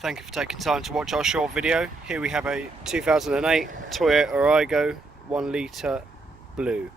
thank you for taking time to watch our short video. Here we have a 2008 Toyota Aygo 1 litre blue.